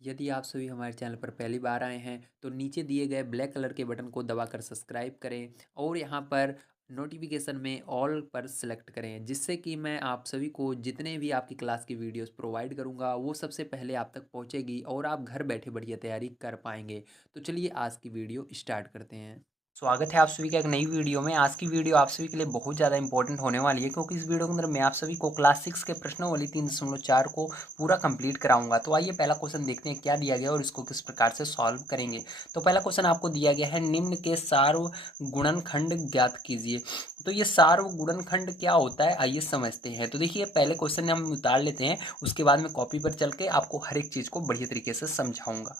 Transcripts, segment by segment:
यदि आप सभी हमारे चैनल पर पहली बार आए हैं तो नीचे दिए गए ब्लैक कलर के बटन को दबाकर सब्सक्राइब करें और यहाँ पर नोटिफिकेशन में ऑल पर सेलेक्ट करें, जिससे कि मैं आप सभी को जितने भी आपकी क्लास की वीडियोस प्रोवाइड करूँगा वो सबसे पहले आप तक पहुँचेगी और आप घर बैठे बढ़िया तैयारी कर पाएंगे। तो चलिए आज की वीडियो स्टार्ट करते हैं। स्वागत है आप सभी का एक नई वीडियो में। आज की वीडियो आप सभी के लिए बहुत ज़्यादा इंपॉर्टेंट होने वाली है, क्योंकि इस वीडियो के अंदर मैं आप सभी को क्लास 6 के प्रश्नों वाली 3.4 को पूरा कंप्लीट कराऊंगा। तो आइए पहला क्वेश्चन देखते हैं क्या दिया गया और इसको किस प्रकार से सॉल्व करेंगे। तो पहला क्वेश्चन आपको दिया गया है, निम्न के सार्व गुणनखंड ज्ञात कीजिए। तो ये सार्व गुणनखंड क्या होता है आइए समझते हैं। तो देखिए पहले क्वेश्चन हम उतार लेते हैं, उसके बाद में कॉपी पर चल के आपको हर एक चीज़ को बढ़िया तरीके से समझाऊंगा।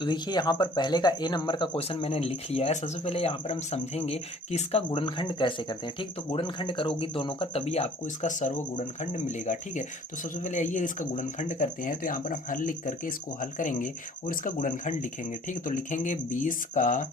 तो देखिए यहाँ पर पहले का ए नंबर का क्वेश्चन मैंने लिख लिया है। सबसे पहले यहाँ पर हम समझेंगे कि इसका गुणनखंड कैसे करते हैं। ठीक, तो गुणनखंड करोगे दोनों का तभी आपको इसका सर्व गुणनखंड मिलेगा। ठीक है, तो सबसे पहले आइए इसका गुणनखंड करते हैं। तो यहाँ पर हम हल लिख करके इसको हल करेंगे और इसका गुणनखंड लिखेंगे। ठीक है, तो लिखेंगे 20 का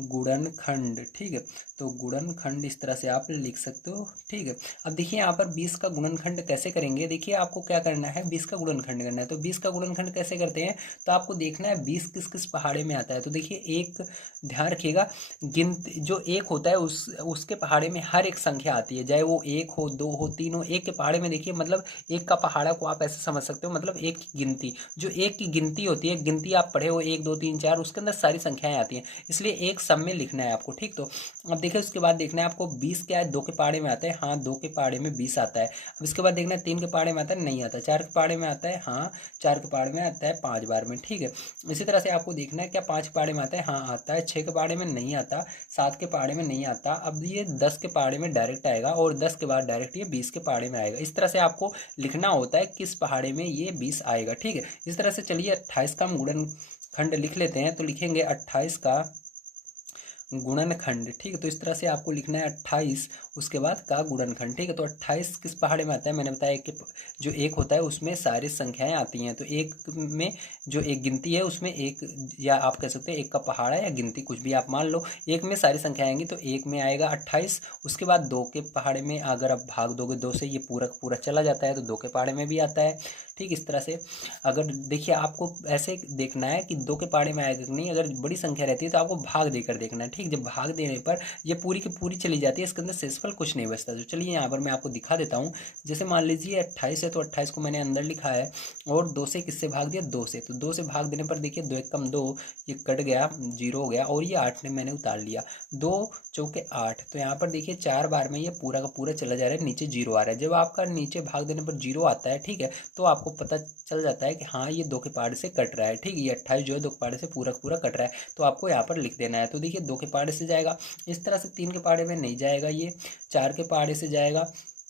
गुणनखंड। ठीक है, तो गुणनखंड इस तरह से आप लिख सकते हो। ठीक है, अब देखिए यहाँ पर 20 का गुणनखंड कैसे करेंगे। देखिए आपको क्या करना है, 20 का गुणनखंड करना है। तो 20 का गुणनखंड कैसे करते हैं, तो आपको देखना है 20 किस किस पहाड़े में आता है। तो देखिए एक ध्यान रखिएगा, गिनती जो एक होता है उसके पहाड़े में हर एक संख्या आती है, चाहे वो एक हो, दो हो, तीन हो। एक के पहाड़े में देखिए मतलब एक का पहाड़ा को आप ऐसे समझ सकते हो, मतलब एक की गिनती, जो एक की गिनती होती है, गिनती आप पढ़े हो 1 2 3 4, उसके अंदर सारी संख्याएं आती हैं, इसलिए एक सब में लिखना है आपको। ठीक, तो अब देखिए उसके बाद देखना है आपको 20 क्या है, 2 के पहाड़े में आता है, हाँ 2 के पहाड़े में 20 आता है। अब इसके बाद देखना है 3 के पहाड़े में आता है, नहीं आता। 4 के पहाड़े में आता है, हाँ 4 के पहाड़े में आता है 5 बार में। ठीक है, इसी तरह से आपको देखना है क्या 5 के पहाड़े में आता है, हाँ आता है। 6 के पहाड़े में नहीं आता, 7 के पहाड़े में नहीं आता। अब ये 10 के पहाड़े में डायरेक्ट आएगा और 10 के बाद डायरेक्ट ये 20 के पहाड़े में आएगा। इस तरह से आपको लिखना होता है किस पहाड़े में ये 20 आएगा। ठीक है, इस तरह से चलिए 28 का हम गुणनखंड लिख लेते हैं। तो लिखेंगे 28 का गुणनखंड। ठीक है, तो इस तरह से आपको लिखना है 28 उसके बाद का गुणनखंड। ठीक है, तो 28 किस पहाड़े में आता है, मैंने बताया कि जो एक होता है उसमें सारी संख्याएं आती हैं। तो एक में जो एक गिनती है उसमें एक, या आप कह सकते हैं एक का पहाड़ा या गिनती, कुछ भी आप मान लो। एक में सारी संख्याएं आएंगी तो एक में आएगा 28। उसके बाद 2 के पहाड़े में अगर आप भाग दोगे 2 से, ये पूरा का पूरा चला जाता है, तो 2 के पहाड़े में भी आता है। ठीक, इस तरह से अगर देखिए आपको ऐसे देखना है कि 2 के पहाड़े में आएगा कि नहीं। अगर बड़ी संख्या रहती है तो आपको भाग देकर देखना है। ठीक, जब भाग देने पर ये पूरी की पूरी चली जाती है, इसके अंदर शेषफल कुछ नहीं बचता। तो चलिए यहाँ पर मैं आपको दिखा देता हूँ। जैसे मान लीजिए 28 है, तो 28 को मैंने अंदर लिखा है और 2 से किससे भाग दिया, 2 से। तो 2 से भाग देने पर देखिए 2 एक कम 2, ये कट गया, 0 हो गया, और ये 8 में मैंने उतार लिया। 2 चौके 8, तो यहाँ पर देखिए 4 बार में ये पूरा का पूरा चला जा रहा है, नीचे 0 आ रहा है। जब आपका नीचे भाग देने पर 0 आता है, ठीक है, तो आपको पता चल जाता है कि हाँ ये 2 के पहाड़े से कट रहा है। ठीक, ये 28 जो है 2 के पहाड़े से पूरा का पूरा कट रहा है, तो आपको यहाँ पर लिख देना है। तो देखिए 2 के पहाड़े से जाएगा, इस तरह से 3 के पहाड़े में नहीं जाएगा, ये 4 के पहाड़े से जाएगा।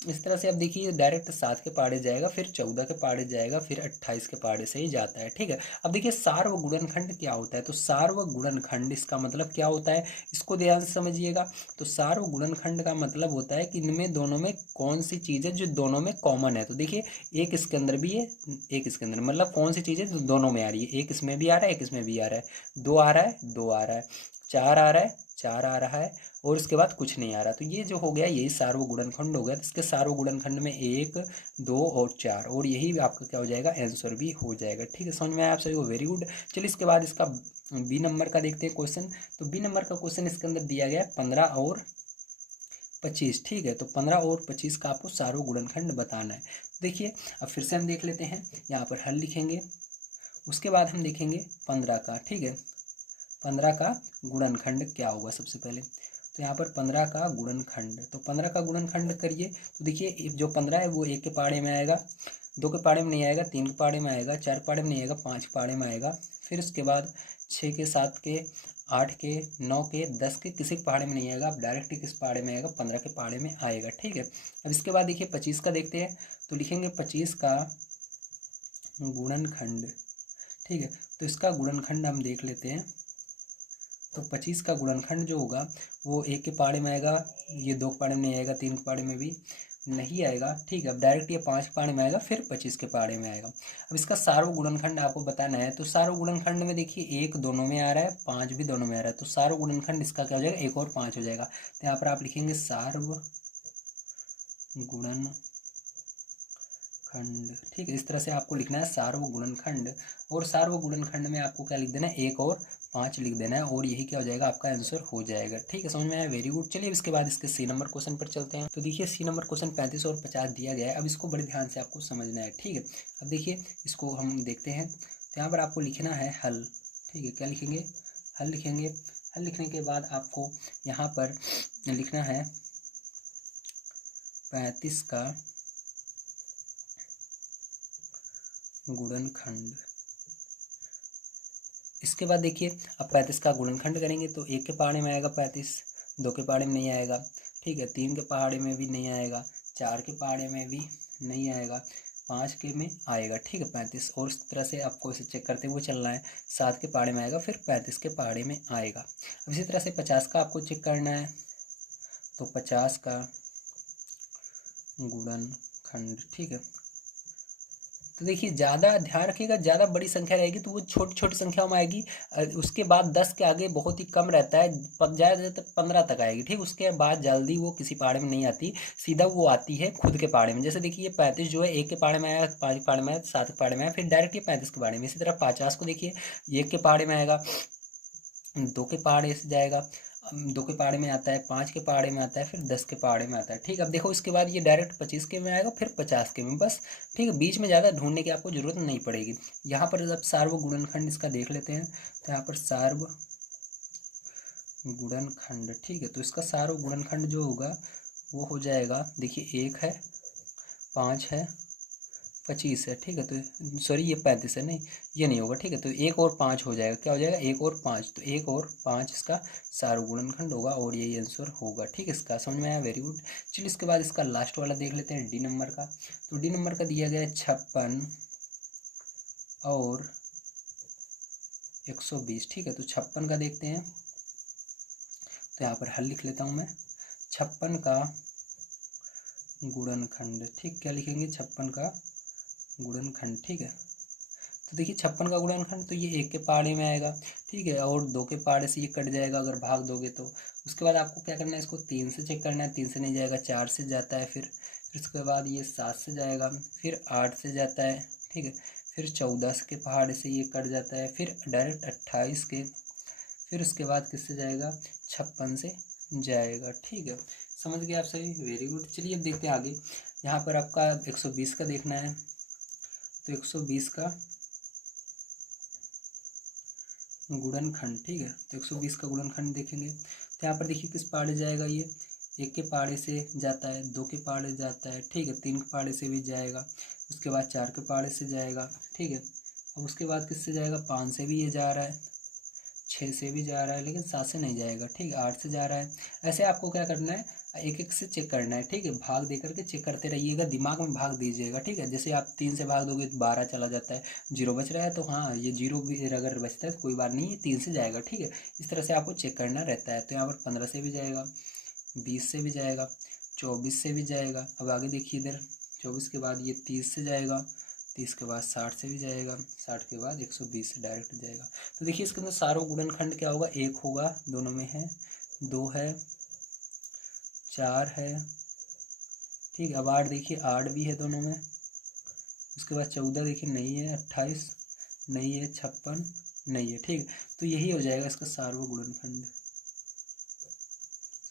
इस तरह से अब देखिए डायरेक्ट 7 के पहाड़े जाएगा, फिर 14 के पहाड़े जाएगा, फिर 28 के पहाड़े से ही जाता है। ठीक है, अब देखिए सार्वगुणनखंड क्या होता है। तो सार्वगुणनखंड इसका मतलब क्या होता है, इसको ध्यान से समझिएगा। तो सार्वगुणनखंड का मतलब होता है कि इनमें दोनों में कौन सी चीज़ है जो दोनों में कॉमन है। तो देखिए एक इसके अंदर भी है, एक इसके अंदर, मतलब कौन सी चीज़ है जो दोनों में आ रही है। एक इसमें भी आ रहा है, एक इसमें भी आ रहा है। 2 आ रहा है, 2 आ रहा है, 4 आ रहा है, 4 आ रहा है, और उसके बाद कुछ नहीं आ रहा। तो ये जो हो गया यही सार्वगुणनखंड हो गया। तो इसके सार्वगुणनखंड में 1 2 और 4, और यही आपका क्या हो जाएगा, आंसर भी हो जाएगा। ठीक है, समझ में आया आप सभी को, वेरी गुड। चलिए इसके बाद इसका बी नंबर का देखते हैं क्वेश्चन। तो बी नंबर का क्वेश्चन इसके अंदर दिया गया है 15 और 25। ठीक है, तो 15 और 25 का आपको सार्वगुणनखंड बताना है। तो देखिए अब फिर से हम देख लेते हैं, यहाँ पर हल लिखेंगे, उसके बाद हम देखेंगे 15 का। ठीक है, 15 का गुणनखंड क्या होगा सबसे पहले। तो यहाँ पर 15 का गुणनखंड, तो 15 का गुणनखंड करिए। तो देखिए जो 15 है वो 1 के पहाड़े में आएगा, 2 के पहाड़े में नहीं आएगा, 3 के पहाड़े में आएगा, 4 के पहाड़े में नहीं आएगा, 5 के पहाड़े में आएगा। फिर उसके बाद 6 के, 7 के, 8 के, 9 के, 10 के किसी के पहाड़े में नहीं आएगा। अब डायरेक्ट किस पहाड़े में आएगा, 15 के पहाड़े में आएगा। ठीक है, अब इसके बाद देखिए 25 का देखते हैं। तो लिखेंगे 25 का गुणनखंड। ठीक है, तो इसका गुणनखंड हम देख लेते हैं। तो 25 का गुणनखंड जो होगा वो 1 के पहाड़े में आएगा, ये 2 के पहाड़े में नहीं आएगा, 3 के पहाड़े में भी नहीं आएगा। ठीक है, अब डायरेक्ट ये 5 के पहाड़े में आएगा, फिर 25 के पहाड़े में आएगा। अब इसका सार्वगुणनखंड आपको बताना है। तो सार्वगुणनखंड में देखिए 1 दोनों में आ रहा है, 5 भी दोनों में आ रहा है, तो सार्वगुणनखंड इसका क्या हो जाएगा, 1 और 5 हो जाएगा। तो यहाँ पर आप लिखेंगे सार्वगुणनखंड खंड, ठीक है। इस तरह से आपको लिखना है सार्वगुणनखंड, और सार्वगुणनखंड में आपको क्या लिख देना है, 1 और 5 लिख देना है, और यही क्या हो जाएगा, आपका आंसर हो जाएगा। ठीक है, समझ में आया, वेरी गुड। चलिए इसके बाद इसके सी नंबर क्वेश्चन पर चलते हैं। तो देखिए सी नंबर क्वेश्चन 35 और 50 दिया गया है। अब इसको बड़े ध्यान से आपको समझना है, ठीक है। अब देखिए इसको हम देखते हैं। तो यहाँ पर आपको लिखना है हल, ठीक है। क्या लिखेंगे, हल लिखेंगे। हल लिखने के बाद आपको यहाँ पर लिखना है 35 का गुणनखंड। इसके बाद देखिए अब 35 का गुणनखंड करेंगे तो 1 के पहाड़े में आएगा 35, 2 के पहाड़े में नहीं आएगा, ठीक है, 3 के पहाड़े में भी नहीं आएगा, 4 के पहाड़े में भी नहीं आएगा, 5 के में आएगा, ठीक है 35। और इस तरह से आपको इसे चेक करते हुए चलना है। 7 के पहाड़े में आएगा, फिर 35 के पहाड़े में आएगा। अब इसी तरह से 50 का आपको चेक करना है। तो 50 का गुणनखंड, ठीक है। तो देखिए ज़्यादा ध्यान रखिएगा, ज़्यादा बड़ी संख्या रहेगी तो वो छोटी छोटी संख्याओं में आएगी। उसके बाद 10 के आगे बहुत ही कम रहता है, ज़्यादा तक 15 तक आएगी, ठीक। उसके बाद जल्दी वो किसी पहाड़े में नहीं आती, सीधा वो आती है खुद के पहाड़े में। जैसे देखिए ये 35 जो है 1 के पहाड़े में आया, 5 के पहाड़े में आया, 7 के पहाड़े में आया, फिर डायरेक्ट ये 35 के पहाड़े में। इसी तरह 50 को देखिए 1 के पहाड़े में आएगा, 2 के पहाड़े से जाएगा, 2 के पहाड़े में आता है, 5 के पहाड़े में आता है, फिर 10 के पहाड़े में आता है, ठीक। अब देखो इसके बाद ये डायरेक्ट 25 के में आएगा, फिर 50 के में, बस, ठीक है। बीच में ज़्यादा ढूंढने की आपको जरूरत नहीं पड़ेगी। यहाँ पर जब सार्वगुणनखंड इसका देख लेते हैं, तो यहाँ पर सार्वगुणनखंड, ठीक है। तो इसका सार्वगुणनखंड जो होगा वो हो जाएगा, देखिए 1 है, 5 है, 25 है, ठीक है। तो सॉरी ये 35 है, नहीं ये नहीं होगा, ठीक है। तो 1 और 5 हो जाएगा, क्या हो जाएगा, 1 और 5, तो 1 और 5 इसका सार्वगुणनखंड होगा, और यही आंसर होगा, ठीक है। इसका समझ में आया, वेरी गुड। चलिए इसके बाद इसका लास्ट वाला देख लेते हैं, डी नंबर का। तो डी नंबर का दिया गया है 56 और 120, ठीक है। तो 56 का देखते हैं। तो यहाँ पर हल लिख लेता हूँ मैं, 56 का गुणनखंड, ठीक। क्या लिखेंगे, 56 का गुणनखंड, ठीक है। तो देखिए 56 का गुणनखंड, तो ये 1 के पहाड़े में आएगा, ठीक है, और 2 के पहाड़े से ये कट जाएगा अगर भाग दोगे तो। उसके बाद आपको क्या करना है, इसको 3 से चेक करना है, 3 से नहीं जाएगा, 4 से जाता है, फिर उसके बाद ये 7 से जाएगा, फिर 8 से जाता है, ठीक है, फिर 14 के पहाड़े से ये कट जाता है, फिर डायरेक्ट 28 के, फिर उसके बाद किससे जाएगा, 56 से जाएगा, ठीक है। समझ गए आप सभी, वेरी गुड। चलिए अब देखते हैं आगे। यहाँ पर आपका 120 का देखना है। तो 120 का गुणनखंड, ठीक है। तो 120 का गुणनखंड देखेंगे, तो यहाँ पर देखिए किस पहाड़े जाएगा, ये 1 के पहाड़े से जाता है, 2 के पहाड़े जाता है, ठीक है, 3 के पहाड़े से भी जाएगा, उसके बाद 4 के पहाड़े से जाएगा, ठीक है। अब उसके बाद किससे जाएगा, 5 से भी ये जा रहा है, 6 से भी जा रहा है, लेकिन 7 से नहीं जाएगा, ठीक है, 8 से जा रहा है। ऐसे आपको क्या करना है, एक एक से चेक करना है, ठीक है। भाग दे करके चेक करते रहिएगा, दिमाग में भाग दीजिएगा, ठीक है। जैसे आप 3 से भाग दोगे तो 12 चला जाता है, 0 बच रहा है, तो हाँ ये 0 भी अगर बचता है तो कोई बात नहीं, ये 3 से जाएगा, ठीक है। इस तरह से आपको चेक करना रहता है। तो यहाँ पर 15 से भी जाएगा, 20 से भी जाएगा, 24 से भी जाएगा। अब आगे देखिए इधर 24 के बाद ये 30 से जाएगा, 30 के बाद 60 से भी जाएगा, 60 के बाद 120 से डायरेक्ट जाएगा। तो देखिए इसके अंदर सार्वगुणनखंड क्या होगा, 1 होगा, दोनों में है, 2 है, 4 है, ठीक है। अब 8 देखिए, 8 भी है दोनों में। उसके बाद 14 देखिए नहीं है, 28 नहीं है, 56 नहीं है, ठीक है। तो यही हो जाएगा इसका सार्वगुणनखंड,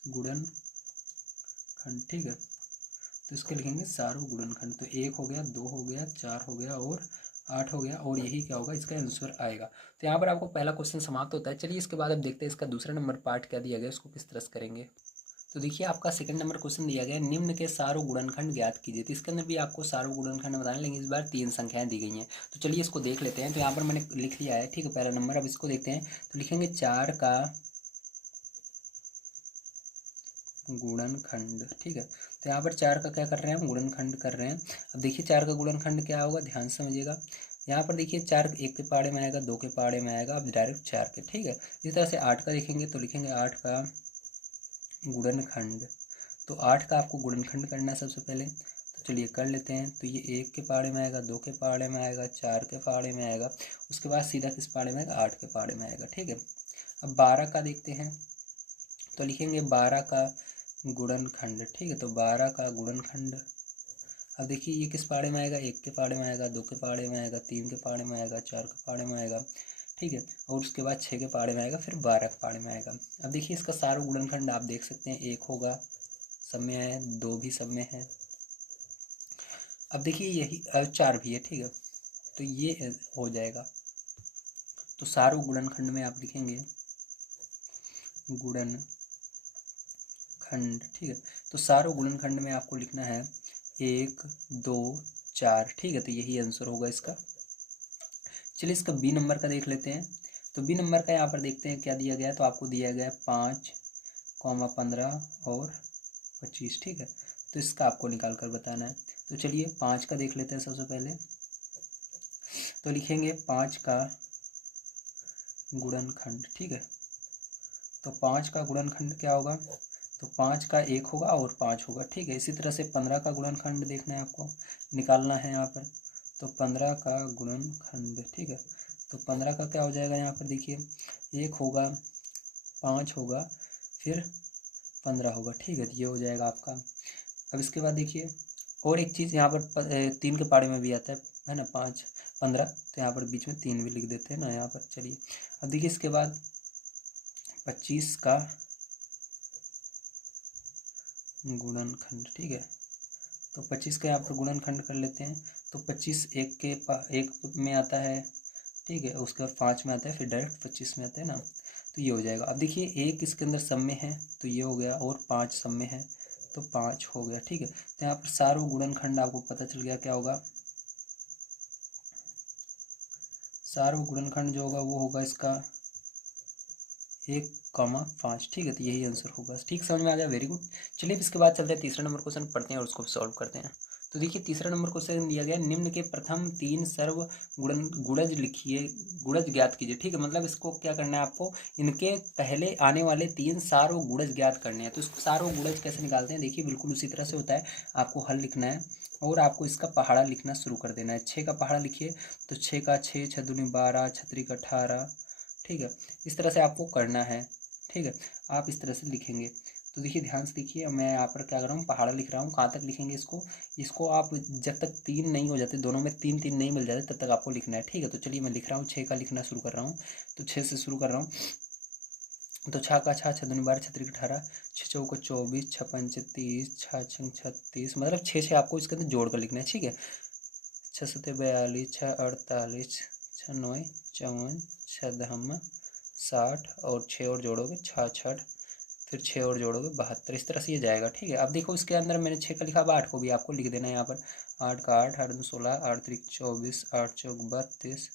गुणनखंड, ठीक है। तो इसको लिखेंगे सार्वगुणनखंड। तो 1 हो गया, 2 हो गया, 4 हो गया और 8 हो गया, और यही क्या होगा, इसका आंसर आएगा। तो यहाँ पर आपको पहला क्वेश्चन समाप्त होता है। चलिए इसके बाद अब देखते हैं इसका दूसरा नंबर पार्ट क्या दिया गया, उसको किस तरह से करेंगे। तो देखिए आपका सेकंड नंबर क्वेश्चन दिया गया है, निम्न के सार्वगुणनखंड ज्ञात कीजिए। तो इसके अंदर भी आपको सार्वगुणनखंड बताने, लेकिन इस बार 3 संख्याएं दी गई हैं। तो चलिए इसको देख लेते हैं। तो यहाँ पर मैंने लिख लिया है, ठीक है, पहला नंबर। अब इसको देखते हैं। तो लिखेंगे 4 का गुणनखंड, ठीक है। तो यहाँ पर 4 का क्या कर रहे हैं, हम गुणनखंड कर रहे हैं। अब देखिए 4 का गुणनखंड क्या होगा, ध्यान से समझिएगा। यहाँ पर देखिए 4 1 के पहाड़े में आएगा, 2 के पहाड़े में आएगा, अब डायरेक्ट 4 के, ठीक है। इस तरह से 8 का देखेंगे, तो लिखेंगे 8 का गुणनखंड। तो 8 का आपको गुणनखंड करना है सबसे पहले। तो चलिए कर लेते हैं। तो ये 1 के पहाड़े में आएगा, 2 के पहाड़े में आएगा, 4 के पहाड़े में आएगा, उसके बाद सीधा किस पहाड़े में आएगा, 8 के पहाड़े में आएगा, ठीक है। अब 12 का देखते हैं। तो लिखेंगे 12 का गुणनखंड, ठीक है। तो 12 का गुणनखंड। अब देखिए ये किस पहाड़े में आएगा, 1 के पहाड़े में आएगा, 2 के पहाड़े में आएगा, 3 के पहाड़े में आएगा, 4 के पहाड़े में आएगा, ठीक है, और उसके बाद 6 के पहाड़े में आएगा, फिर 12 के पहाड़े में आएगा। अब देखिए इसका सारा गुणनखंड आप देख सकते हैं, 1 होगा, सब में है, 2 भी सब में है। अब देखिए यही 4 भी है, ठीक है, तो ये हो जाएगा। तो सारो गुणनखंड में आप लिखेंगे गुणनखंड, ठीक है, तो सारो गुणनखंड में आपको लिखना है 1 2 4, ठीक है, तो यही आंसर होगा इसका। चलिए इसका बी नंबर का देख लेते हैं। तो बी नंबर का यहाँ पर देखते हैं क्या दिया गया है। तो आपको दिया गया है 5, 15 और 25, ठीक है, तो इसका आपको निकाल कर बताना है। तो चलिए 5 का देख लेते हैं सबसे पहले। तो लिखेंगे 5 का गुणनखंड, ठीक है, तो 5 का गुणनखंड क्या होगा, तो 5 का 1 होगा और 5 होगा, ठीक है। इसी तरह से 15 का गुणनखंड देखना है आपको, निकालना है यहाँ पर। तो 15 का गुणनखंड, ठीक है, तो 15 का क्या हो जाएगा यहाँ पर देखिए, 1 होगा, 5 होगा, फिर 15 होगा, ठीक है, तो ये हो जाएगा आपका। अब इसके बाद देखिए और एक चीज़ यहाँ पर 3 के पहाड़े में भी आता है ना, 5 15, तो यहाँ पर बीच में 3 भी लिख देते हैं ना यहाँ पर। चलिए अब देखिए इसके बाद 25 का गुणनखंड, ठीक है, तो 25 का यहाँ पर गुणनखंड कर लेते हैं। तो 25 एक में आता है, ठीक है, उसके बाद 5 में आता है, फिर डायरेक्ट 25 में आता है ना, तो ये हो जाएगा। अब देखिए 1 इसके अंदर सब में है, तो ये हो गया, और 5 सब में है, तो 5 हो गया, ठीक है। तो यहाँ पर सारो गुणनखंड आपको पता चल गया क्या होगा, सारो गुणनखंड जो होगा वो होगा इसका 1,5, ठीक है, तो यही आंसर होगा। ठीक समझ में आ गया, वेरी गुड। चलिए अब इसके बाद चलते हैं तीसरा नंबर क्वेश्चन पढ़ते हैं और उसको सॉल्व करते हैं। तो देखिए तीसरा नंबर क्वेश्चन दिया गया, निम्न के प्रथम 3 सर्व गुणज लिखिए, गुणज ज्ञात कीजिए, ठीक है, मतलब इसको क्या करना है आपको, इनके पहले आने वाले 3 सारो गुणज ज्ञात करने हैं। तो इसको सारो गुणज कैसे निकालते हैं, देखिए बिल्कुल उसी तरह से होता है, आपको हल लिखना है और आपको इसका पहाड़ा लिखना शुरू कर देना है। 6 का पहाड़ा लिखिए, तो 6 का 6, 6 दूनी 12, 6 3 का 18, ठीक है, इस तरह से आपको करना है, ठीक है, आप इस तरह से लिखेंगे। तो देखिए ध्यान से देखिए, मैं यहाँ पर क्या कर रहा हूँ, पहाड़ा लिख रहा हूँ। कहाँ तक लिखेंगे इसको, इसको आप जब तक 3 नहीं हो जाते, दोनों में 3 3 नहीं मिल जाते, तब तक आपको लिखना है, ठीक है। तो चलिए मैं लिख रहा हूँ, 6 का लिखना शुरू कर रहा हूँ। तो 6 से शुरू कर रहा हूँ। तो 6 का 6, 6 दूनी 12, 6 3 18, 6 चौको 24, 6 पंचे 30, 6 छंग 36, मतलब 6 आपको इसके अंदर जोड़ कर लिखना है, ठीक है। 6 सत्ते 42, 6 48, 6 9 54, 6 दहम 60, और 6 और जोड़ोगे 66, फिर 6 और जोड़ोगे 72, इस तरह से ये जाएगा, ठीक है। अब देखो इसके अंदर मैंने 6 का लिखा, अब 8 को भी आपको लिख देना है यहाँ पर। 8 का 8, 8 2 16, 8 3 24, 8 चौक 32,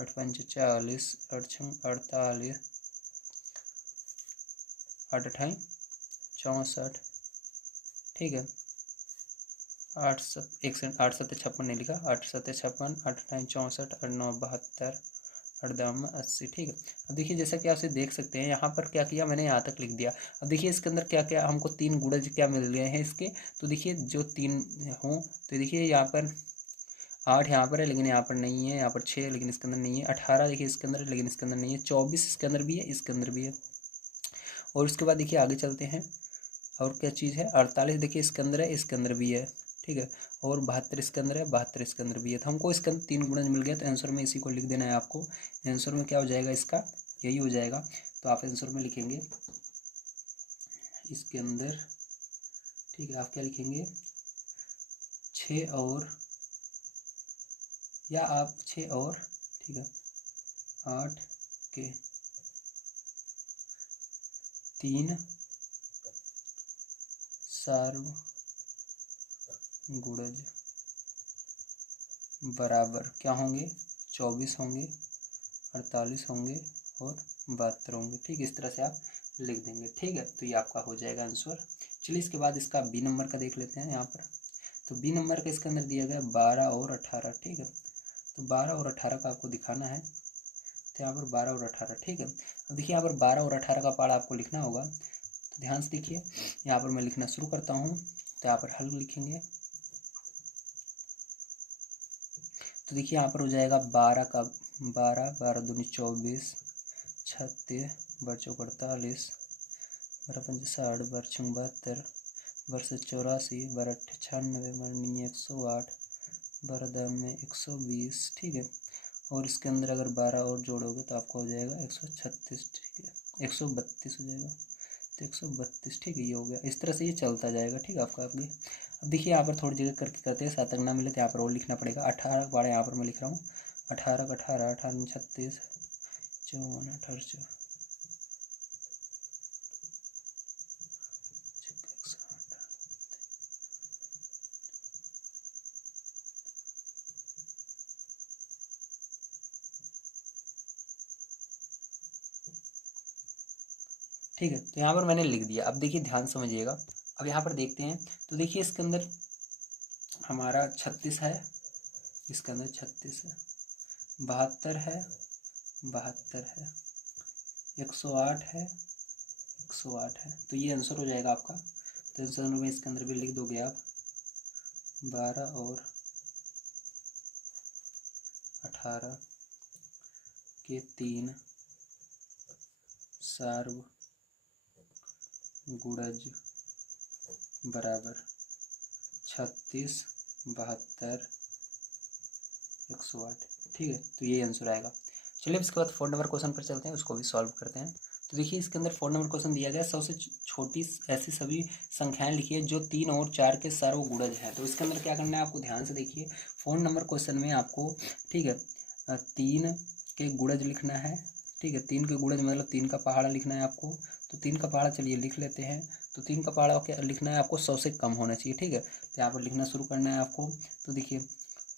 8 पंच 40, 8 छंग 48, 8 अठाई 64, ठीक है। 8 7 एक सेकंड, 8 7 56 नहीं लिखा, 8 7 56, 8 अठाई 64, 8 9 72, 8 दाम 80, ठीक है। अब देखिए जैसा कि आप इसे देख सकते हैं, यहाँ पर क्या किया मैंने, यहाँ तक लिख दिया। अब देखिए इसके अंदर क्या क्या हमको 3 गुणज क्या मिल गए हैं इसके। तो देखिए जो 3 हों, तो देखिए यहाँ पर 8 यहाँ पर है लेकिन यहाँ पर नहीं है, यहाँ पर 6 है लेकिन इसके अंदर नहीं है, 18 देखिए इसके अंदर है लेकिन इसके अंदर नहीं है, 24 इसके अंदर भी है, इसके अंदर भी है। और उसके बाद देखिए आगे चलते हैं, और क्या चीज़ है, 48 देखिए इसके अंदर है, इसके अंदर भी है, ठीक है, और 72 इसके अंदर है, 72 इसके अंदर भी है। तो हमको इसके अंदर 3 गुणज मिल गया, तो आंसर में इसी को लिख देना है आपको। आंसर में क्या हो जाएगा इसका, यही हो जाएगा। तो आप आंसर में लिखेंगे इसके अंदर, ठीक है, आप क्या लिखेंगे, 6 और, या आप 6 और, ठीक है, 8 के 3 सार्व गुणज बराबर क्या होंगे, 24 होंगे, 48 होंगे और 72 होंगे, ठीक है, इस तरह से आप लिख देंगे, ठीक है। तो ये आपका हो जाएगा आंसर। चलिए इसके बाद इसका बी नंबर का देख लेते हैं यहाँ पर। तो बी नंबर का इसके अंदर दिया गया 12 और 18, ठीक है, तो 12 और 18 का आपको दिखाना है। तो यहाँ पर 12 और 18, ठीक है। अब देखिए यहाँ पर 12 और 18 का पार्ट आपको लिखना होगा। तो ध्यान से देखिए, यहाँ पर मैं लिखना शुरू करता हूँ। तो यहाँ पर हल लिखेंगे, तो देखिए यहाँ पर हो जाएगा 12 का 12, 12 दूनी 24, 36, 12 चौक 48, 12 पंच 60, 12 छंग 72, वर्ष 84, बारह 96, बारह 108, बारह दाम में 120, ठीक है। और इसके अंदर अगर 12 और जोड़ोगे तो आपको हो जाएगा 136, ठीक है, 132 हो जाएगा, तो 132, ठीक है, ये हो गया। इस तरह से ये चलता जाएगा, ठीक है, आपका आगे। अब देखिए यहाँ पर थोड़ी जगह करके करते हैं, 7 तक ना मिले तो यहाँ पर और लिखना पड़ेगा। 18 बारह यहाँ पर मैं लिख रहा हूँ, 18 18, 18 36, 54, 18 ठीक है। तो यहाँ पर मैंने लिख दिया। अब देखिए ध्यान समझिएगा। अब यहाँ पर देखते हैं, तो देखिए इसके अंदर हमारा 36 है, इसके अंदर 36 है, 72 है, 72 है, 108 है, 108 है, तो ये आंसर हो जाएगा आपका। तो आंसर में इसके अंदर भी लिख दोगे आप 12 और 18 के 3 सार्व गुणज बराबर 36, 72, 108, ठीक है। तो ये आंसर आएगा। चलिए इसके बाद 4 नंबर क्वेश्चन पर चलते हैं, उसको भी सॉल्व करते हैं। तो देखिए इसके अंदर 4 नंबर क्वेश्चन दिया गया, सबसे छोटी ऐसी सभी संख्याएं लिखिए जो 3 और 4 के सर्व गुणज हैं। तो इसके अंदर क्या करना है आपको, ध्यान से देखिए। 4 नंबर क्वेश्चन में आपको, ठीक है, 3 के गुणज लिखना है, ठीक है। 3 के गुणज मतलब 3 का पहाड़ा लिखना है आपको। तो 3 का पहाड़ा चलिए लिख लेते हैं। तो 3 का पहाड़ा क्या लिखना है आपको, 100 से कम होना चाहिए, ठीक है। तो यहाँ पर लिखना शुरू करना है आपको। तो देखिए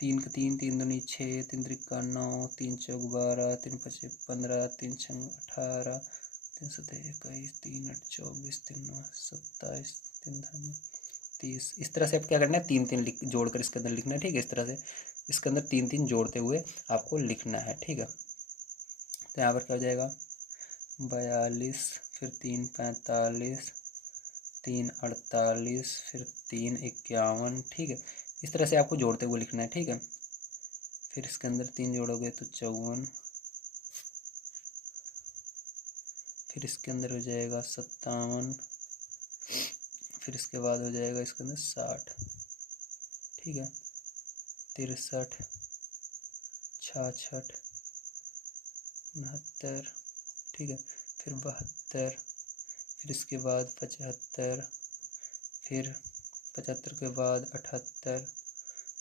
3 के 3, 3 दूनी 6, 3 त्रिका 9, 3 चौक 12, 3 पचे 15, 3 छंग 18, 3 सतह 21, 3 8 24, 3 9 27, 3 धम 30। इस तरह से आप क्या करना है, 3 3 जोड़कर इसके अंदर लिखना है, ठीक है। इस तरह से इसके अंदर 3 3 जोड़ते हुए आपको लिखना है, ठीक है। तो यहाँ पर क्या हो जाएगा, 42, फिर 3 45, 3 48, फिर 3 51, ठीक है। इस तरह से आपको जोड़ते हुए लिखना है, ठीक है। फिर इसके अंदर 3 जोड़ोगे तो 54, फिर इसके अंदर हो जाएगा 57, फिर इसके बाद हो जाएगा इसके अंदर 60, ठीक है, 63, 66, 69, ठीक है, फिर 72, फिर इसके बाद 75, फिर 75 के बाद 78,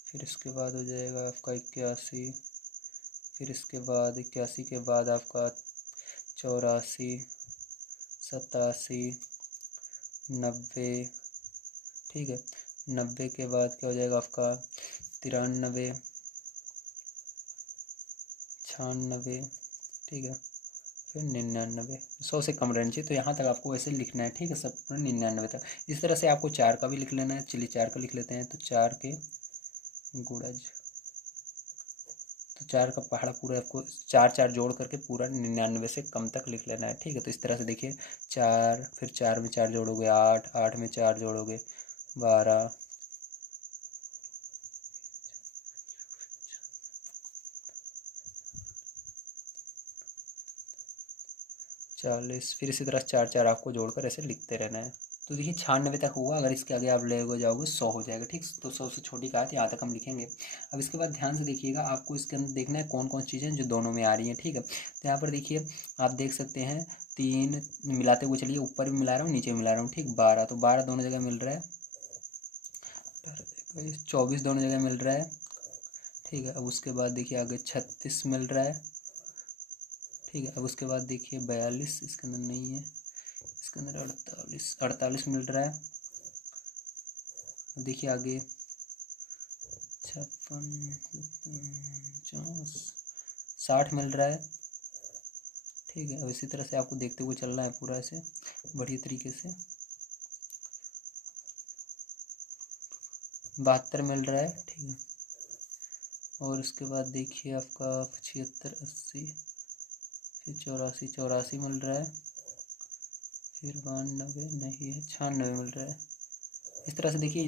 फिर इसके बाद हो जाएगा आपका 81, फिर इसके बाद 81 के बाद आपका 84, 87, 90, ठीक है। 90 के बाद क्या हो जाएगा आपका 93, 96, ठीक है, फिर 99। 100 से कम रहना चाहिए, तो यहाँ तक आपको वैसे लिखना है, ठीक है, सब 99 तक। इस तरह से आपको 4 का भी लिख लेना है। चलिए 4 का लिख लेते हैं। तो 4 के गुणज, तो 4 का पहाड़ा पूरा आपको 4 4 जोड़ करके पूरा 99 से कम तक लिख लेना है, ठीक है। तो इस तरह से देखिए 4, फिर 4 में 4 जोड़ोगे 8, 8 में 4 जोड़ोगे 12, 40, फिर इसी तरह 4 4 आपको जोड़कर ऐसे लिखते रहना है। तो देखिए 96 तक होगा, अगर इसके आगे आप ले जाओगे 100 हो जाएगा, ठीक। तो 100 से छोटी का यहाँ तक हम लिखेंगे। अब इसके बाद ध्यान से देखिएगा, आपको इसके अंदर देखना है कौन कौन सी चीज़ें जो दोनों में आ रही हैं, ठीक है। तो यहाँ पर देखिए आप देख सकते हैं 3 मिलाते हुए चलिए, ऊपर भी मिला रहा हूँ नीचे भी मिला रहा हूँ, ठीक। 12, तो 12 दोनों जगह मिल रहा है, 24 दोनों जगह मिल रहा है, ठीक है। अब उसके बाद देखिए आगे 36 मिल रहा है, ठीक है। अब उसके बाद देखिए 42 इसके अंदर नहीं है, इसके अंदर 48 मिल रहा है। देखिए आगे 56, 60 मिल रहा है, ठीक है। अब इसी तरह से आपको देखते हुए चलना है पूरा ऐसे बढ़िया तरीके से। 72 मिल रहा है, ठीक है। और उसके बाद देखिए आपका 75, 80, फिर 84, 84 मिल रहा है, फिर 92 नहीं है, 96 मिल रहा है। इस तरह से देखिए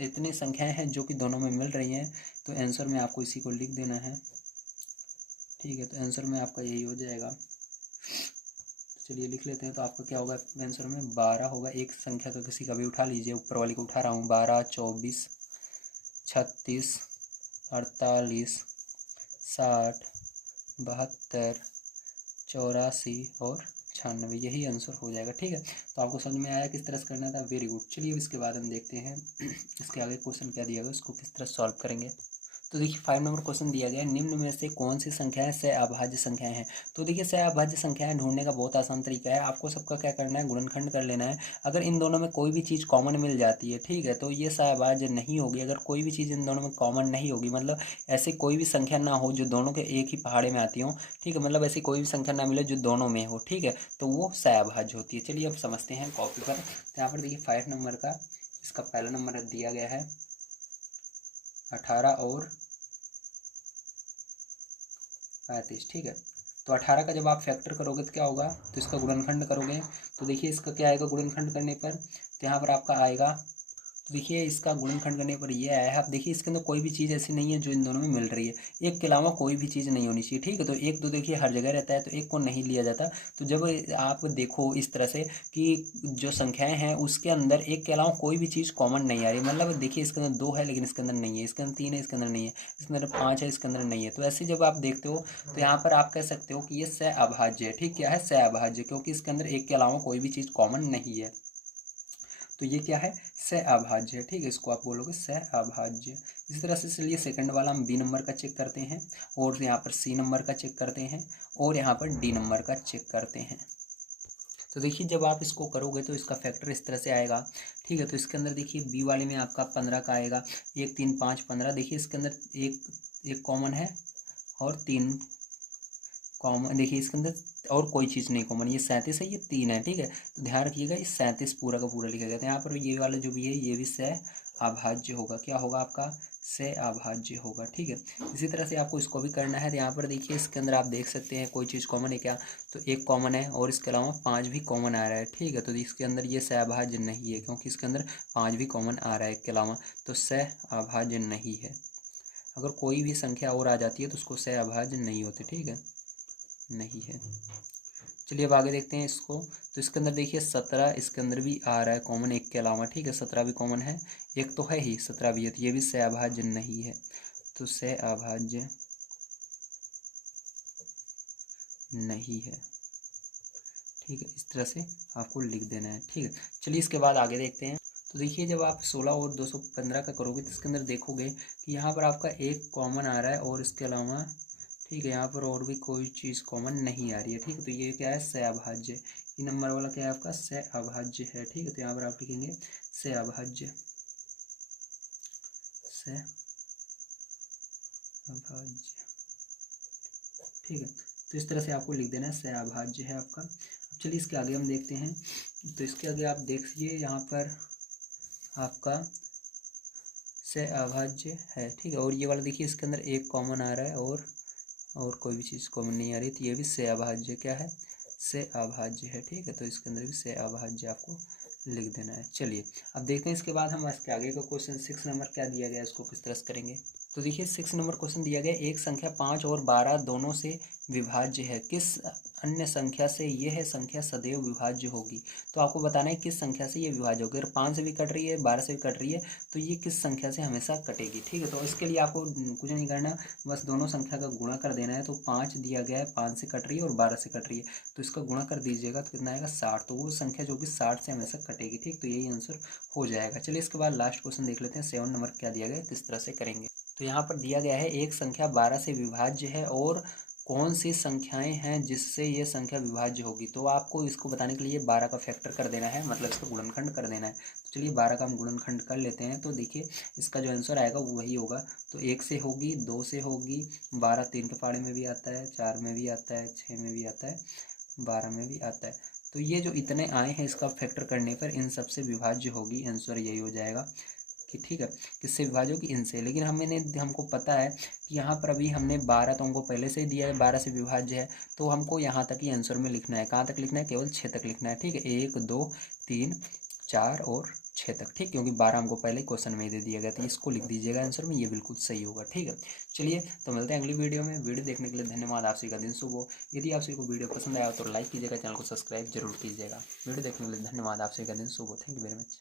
इतनी संख्याएं हैं जो कि दोनों में मिल रही हैं। तो आंसर में आपको इसी को लिख देना है, ठीक है। तो आंसर में आपका यही हो जाएगा। चलिए लिख लेते हैं। तो आपका क्या होगा आंसर में 12 होगा। एक संख्या का किसी का भी उठा लीजिए, ऊपर वाली को उठा रहा हूँ। 12, 24, 36, 48, 60, 72, 84 और 96, यही आंसर हो जाएगा। ठीक है, तो आपको समझ में आया किस तरह से करना था। Very good. चलिए अब इसके बाद हम देखते हैं इसके आगे क्वेश्चन क्या दिया गया, उसको किस तरह सॉल्व करेंगे। तो देखिए 5 नंबर क्वेश्चन दिया गया है, निम्न में से कौन सी संख्याएं सहअभाज्य संख्याएं हैं। तो देखिए सहअभाज्य संख्याएं ढूंढने का बहुत आसान तरीका है। आपको सबका क्या करना है, गुणनखंड कर लेना है। अगर इन दोनों में कोई भी चीज़ कॉमन मिल जाती है, ठीक है, तो ये सहअभाज्य नहीं होगी। अगर कोई भी चीज़ इन दोनों में कॉमन नहीं होगी, मतलब ऐसी कोई भी संख्या ना हो जो दोनों के एक ही पहाड़े में आती हो, ठीक है, मतलब ऐसी कोई भी संख्या ना मिले जो दोनों में हो, ठीक है, तो वो सहअभाज्य होती है। चलिए अब समझते हैं कॉपी पर। तो यहाँ पर देखिए 5 नंबर का इसका पहला नंबर दिया गया है 18 और 35, ठीक है। तो 18 का जब आप फैक्टर करोगे तो क्या होगा, तो इसका गुणनखंड करोगे तो देखिए इसका क्या आएगा गुणनखंड करने पर, तो यहाँ पर आपका आएगा, तो देखिए इसका गुणनखंड करने पर ये आया है। आप देखिए इसके अंदर कोई भी चीज़ ऐसी नहीं है जो इन दोनों में मिल रही है, एक के अलावा कोई भी चीज़ नहीं होनी चाहिए, ठीक है। तो एक तो देखिए हर जगह रहता है, तो एक को नहीं लिया जाता। तो जब आप देखो इस तरह से कि जो संख्याएं हैं उसके अंदर एक के अलावा कोई भी चीज़ कॉमन नहीं आ रही, मतलब देखिए इसके अंदर 2 है लेकिन इसके अंदर नहीं है, इसके अंदर 3 है इसके अंदर नहीं है, इसके अंदर 5 है इसके अंदर नहीं है। तो ऐसे जब आप देखते हो तो यहाँ पर आप कह सकते हो कि ये सहअभाज्य है। ठीक, क्या है, सहअभाज्य, क्योंकि इसके अंदर एक के अलावा कोई भी चीज़ कॉमन नहीं है। तो ये क्या है, सहअभाज्य है। ठीक है, इसको आप बोलोगे सहअभाज्य। इसी तरह से चलिए सेकंड वाला हम बी नंबर का चेक करते हैं, और यहाँ पर सी नंबर का चेक करते हैं, और यहाँ पर डी नंबर का चेक करते हैं। तो देखिए जब आप इसको करोगे तो इसका फैक्टर इस तरह से आएगा। ठीक है, तो इसके अंदर देखिए बी वाले में आपका 15 का आएगा, 1, 3, 5, 15। देखिए इसके अंदर एक कॉमन है और 3 कॉमन, देखिए इसके अंदर और कोई चीज़ नहीं कॉमन, ये 37 है, ये 3 है। ठीक है, तो ध्यान रखिएगा ये 37 पूरा का पूरा लिखा गया। तो यहाँ पर ये वाला जो भी है ये भी सहअभाज्य होगा। क्या होगा आपका, सहअभाज्य होगा। ठीक है, इसी तरह से आपको इसको भी करना है। तो यहाँ पर देखिए इसके अंदर आप देख सकते हैं कोई चीज़ कॉमन है क्या, तो एक कॉमन है और इसके अलावा 5 भी कॉमन आ रहा है। ठीक है, तो इसके अंदर ये सहअभाज्य नहीं है क्योंकि इसके अंदर 5 भी कॉमन आ रहा है एक के अलावा, तो सहअभाज्य नहीं है। अगर कोई भी संख्या और आ जाती है तो उसको सहअभाज्य नहीं होते। ठीक है, नहीं है। चलिए अब आगे देखते हैं इसको। तो इसके अंदर देखिए 17 इसके अंदर भी आ रहा है कॉमन एक के अलावा। ठीक है, 17 भी कॉमन है, एक तो है ही, 17 भी है, तो ये भी सहअभाज्य नहीं है। तो सहअभाज्य नहीं है। ठीक है, इस तरह से आपको लिख देना है। ठीक है, चलिए इसके बाद आगे देखते हैं। तो देखिए जब आप 16 और 215 का करोगे तो इसके अंदर देखोगे कि यहाँ पर आपका एक कॉमन आ रहा है और इसके अलावा, ठीक है, यहाँ पर और भी कोई चीज़ कॉमन नहीं आ रही है। ठीक है, तो ये क्या है, सहअभाज्य। ये नंबर वाला क्या है आपका, सहअभाज्य है। ठीक है, तो यहाँ पर आप लिखेंगे सहअभाज्य, सहअभाज्य। ठीक है, तो इस तरह से आपको लिख देना है सहअभाज्य है आपका। अब चलिए इसके आगे हम देखते हैं। तो इसके आगे आप देखिए यहाँ पर आपका सहअभाज्य है। ठीक है, और ये वाला देखिए इसके अंदर एक कॉमन आ रहा है और कोई भी चीज़ कॉमन नहीं आ रही, तो ये भी सहअभाज्य क्या है, सहअभाज्य है। ठीक है, तो इसके अंदर भी सहअभाज्य आपको लिख देना है। चलिए अब देखते हैं इसके बाद हम इसके आगे का क्वेश्चन 6 नंबर क्या दिया गया है, इसको किस तरह से करेंगे। तो देखिए 6 नंबर क्वेश्चन दिया गया, एक संख्या 5 और 12 दोनों से विभाज्य है, किस अन्य संख्या से यह संख्या सदैव विभाज्य होगी। तो आपको बताना है किस संख्या से ये विभाज्य होगी। अगर 5 से भी कट रही है, 12 से भी कट रही है, तो ये किस संख्या से हमेशा कटेगी। ठीक है, तो इसके लिए आपको कुछ नहीं करना, बस दोनों संख्या का गुणा कर देना है। तो 5 दिया गया है, 5 से कट रही है और 12 से कट रही है, तो इसका गुणा कर दीजिएगा तो कितना आएगा, 60। तो वो संख्या जो कि 60 से हमेशा कटेगी। ठीक, तो यही आंसर हो जाएगा। चलिए इसके बाद लास्ट क्वेश्चन देख लेते हैं, 7 नंबर क्या दिया गया है, किस तरह से करेंगे। तो यहाँ पर दिया गया है एक संख्या 12 से विभाज्य है और कौन सी संख्याएं हैं जिससे ये संख्या विभाज्य होगी। तो आपको इसको बताने के लिए 12 का फैक्टर कर देना है, मतलब इसका गुणनखंड कर देना है। तो चलिए 12 का हम गुणनखंड कर लेते हैं। तो देखिए इसका जो आंसर आएगा वो वही होगा। तो 1 से होगी, 2 से होगी, 12 3 के पहाड़े में भी आता है, 4 में भी आता है, 6 में भी आता है, 12 में भी आता है। तो ये जो इतने आए हैं इसका फैक्टर करने पर इन सबसे विभाज्य होगी, आंसर यही हो जाएगा कि ठीक है, किससे विभाज्य होगी, इनसे। लेकिन हमको पता है कि यहाँ पर अभी हमने 12 तो हमको पहले से ही दिया है, 12 से विभाज्य है, तो हमको यहाँ तक ही आंसर में लिखना है। कहाँ तक लिखना है, केवल 6 तक लिखना है। ठीक है, 1 2 3 4 और 6 तक, ठीक, क्योंकि 12 हमको पहले ही क्वेश्चन में दे दिया गया था। इसको लिख दीजिएगा आंसर में, ये बिल्कुल सही होगा, ठीक है। चलिए तो मिलते हैं अगली वीडियो में। वीडियो देखने के लिए धन्यवाद। आप सभी का दिन शुभ हो। यदि आप सभी को वीडियो पसंद आया तो लाइक कीजिएगा, चैनल को सब्सक्राइब जरूर कीजिएगा। वीडियो देखने के लिए धन्यवाद। आप सभी का दिन शुभ हो। Thank you very much.